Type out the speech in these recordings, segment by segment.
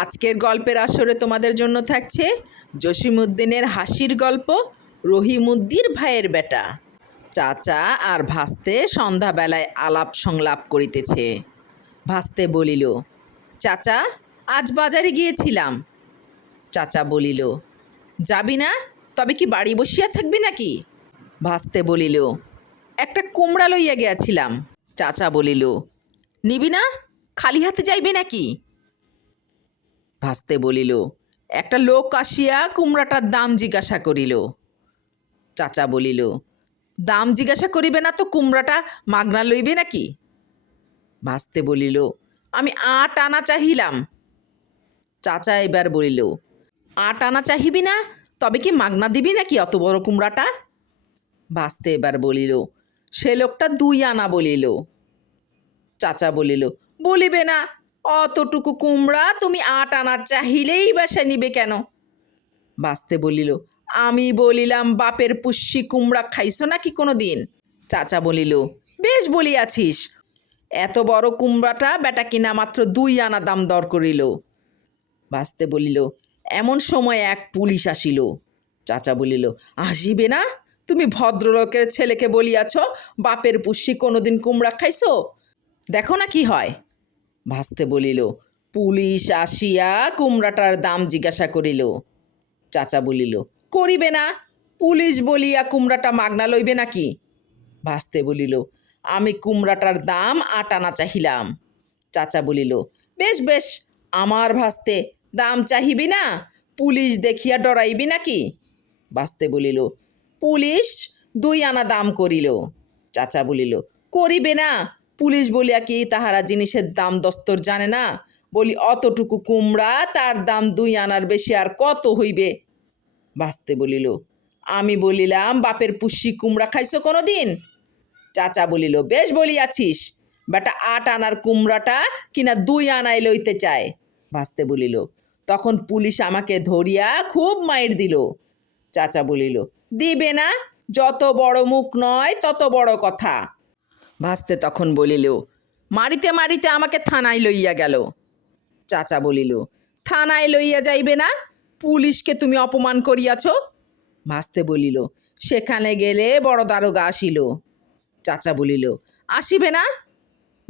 আজকের গল্পের আসরে তোমাদের জন্য থাকছে জসিমুদ্দিনের হাসির গল্প, রহিমুদ্দির ভাইয়ের বেটা। চাচা আর ভাস্তে সন্ধ্যাবেলায় আলাপ সংলাপ করিতেছে। ভাস্তে বলিল, চাচা, আজ বাজারে গিয়েছিলাম। চাচা বলিল, যাবি না? তবে কি বাড়ি বসিয়া থাকবি নাকি? ভাস্তে বলিল, একটা কুমড়া লইয়া গিয়াছিলাম চাচা বলিল, নিবি না? খালি হাতে যাইবে নাকি? ভাস্তে বলিল, একটা লোক আসিয়া কুমড়াটার দাম জিজ্ঞাসা করিল। চাচা বলিল, দাম জিজ্ঞাসা করিবে না তো কুমড়াটা মাগনা লইবে নাকি? ভাস্তে বলিল, আমি আট আনা চাহিলাম। চাচা এবার বলিল, আট আনা চাহিবি না, তবে কি মাগনা দিবি নাকি অত বড় কুমড়াটা? ভাস্তে এবার বলিল, সে লোকটা দুই আনা বলিল। চাচা বলিল, বলিবে না অতটুকু কুমড়া তুমি আট আনা চাহিলেই বা সে নিবে কেন? বাঁচতে বলিল, আমি বলিলাম, বাপের পুষ্যি কুমড়া খাইছো নাকি কোনো দিন চাচা বলিল, বেশ বলিয়াছিস। এত বড় কুমড়াটা বেটা কিনা মাত্র দুই আনা দাম দর করিল। বাঁচতে বলিল, এমন সময় এক পুলিশ আসিল। চাচা বলিল, আসিবে না? তুমি ভদ্রলোকের ছেলেকে বলিয়াছ, বাপের পুষ্যি কোনোদিন কুমড়া খাইছো? দেখো না কি হয়। ভাসতে বলিল, পুলিশ আসিয়া কুমড়াটার দাম জিজ্ঞাসা করিল। চাচা বলিল, করিবে না, পুলিশ বলিয়া কুমড়াটা মাগনা লইবে নাকি? ভাসতে বলিল, আমি কুমড়াটার দাম আট আনা চাহিলাম। চাচা বলিল, বেশ বেশ, আমার ভাসতে দাম চাহিবি না, পুলিশ দেখিয়া ডরাইবি নাকি? ভাসতে বলিল, পুলিশ দুই আনা দাম করিল। চাচা বলিল, করিবে না পুলিশ বলিয়া কি তাহারা জিনিসের দাম দস্তর জানে না? বলি, অতটুকু কুমড়া, তার দাম দুই আনার বেশি আর কত হইবে? বাঁচতে বলিল, আমি বলিলাম, বাপের পুষ্যি কুমড়া খাইছো কোনো দিন চাচা বলিল, বেশ বলিয়াছিস, বেটা, আট আনার কুমড়াটা কিনা দুই আনায় লইতে চায়? ভাসতে বলিল, তখন পুলিশ আমাকে ধরিয়া খুব মাইর দিল। চাচা বলিল, দিবে না, যত বড় মুখ নয় তত বড় কথা। ভাসতে তখন বলিল, মারিতে মারিতে আমাকে থানায় লইয়া গেল। চাচা বলিল, থানায় লইয়া যাইবে না, পুলিশকে তুমি অপমান করিয়াছ? ভাসতে বলিল, সেখানে গেলে বড় দারোগা আসিল। চাচা বলিল, আসিবে না?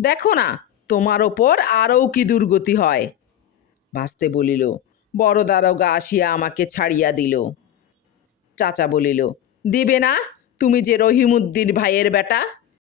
দেখো না, তোমার ওপর আরও কি দুর্গতি হয়। ভাসতে বলিল, বড় দারোগা আসিয়া আমাকে ছাড়িয়া দিল। চাচা বলিল, দিবে না, তুমি যে রহিমুদ্দির ভাইয়ের বেটা?